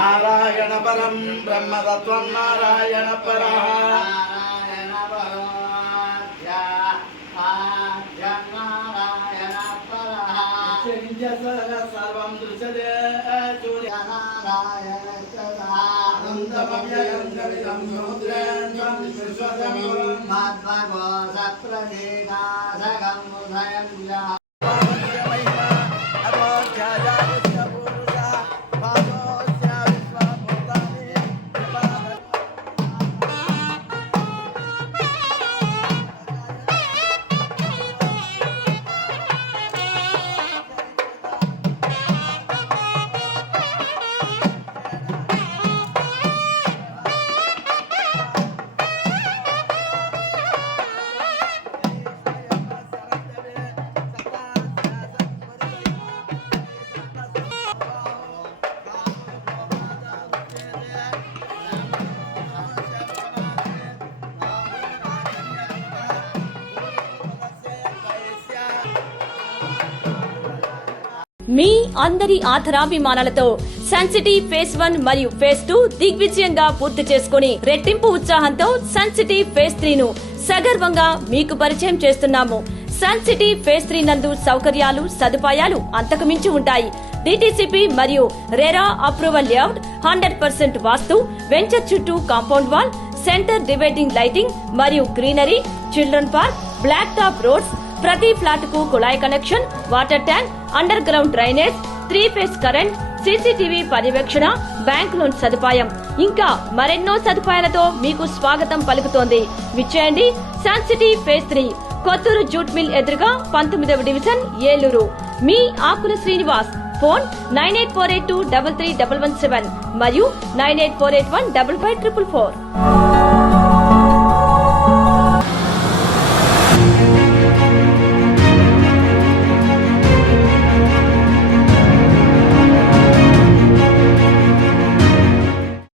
नारायण परम ब्रह्म तत्व नारायण परः सर्वं दृश्यते सूर्यनारायणमव्ययं जलितं समुद्रेन्द्रं विश्वसमं माध्वगो सप्रतीकासगं बुधयं మీ అందరి ఆధారాభిమానాలతో సన్ సిటీ ఫేజ్ 1 మరియు ఫేజ్ 2 దిగ్విజయంగా పూర్తి చేసుకుని రెట్టింపు ఉత్సాహంతో సన్ సిటీ ఫేజ్ 3 ను సగర్వంగా మీకు పరిచయం చేస్తున్నాము. సన్ సిటీ ఫేజ్ 3 నందు సౌకర్యాలు సదుపాయాలు అంతకుమించి ఉంటాయి. డిటిసిపి మరియు RERA approval layout, 100% vastu, venture చుట్టూ compound wall, centre dividing lighting మరియు greenery, children park, black top roads, ప్రతి ఫ్లాట్ కు కుళాయి connection, water tank, under ground drainage, 3 phase current, CCTV పర్యవేక్షణ, బ్యాంక్ లోన్ సదుపాయం, ఇంకా మరెన్నో సదుపాయాలతో మీకు స్వాగతం పలుకుతోంది. విచ్చేయండి sun city phase 3, Kothuru jute mill ఎదురుగా 19వ డివిజన్, ఏలూరు. మీ ఆకుల శ్రీనివాస్. ఫోన్ 9848233117 మరియు 9848155544.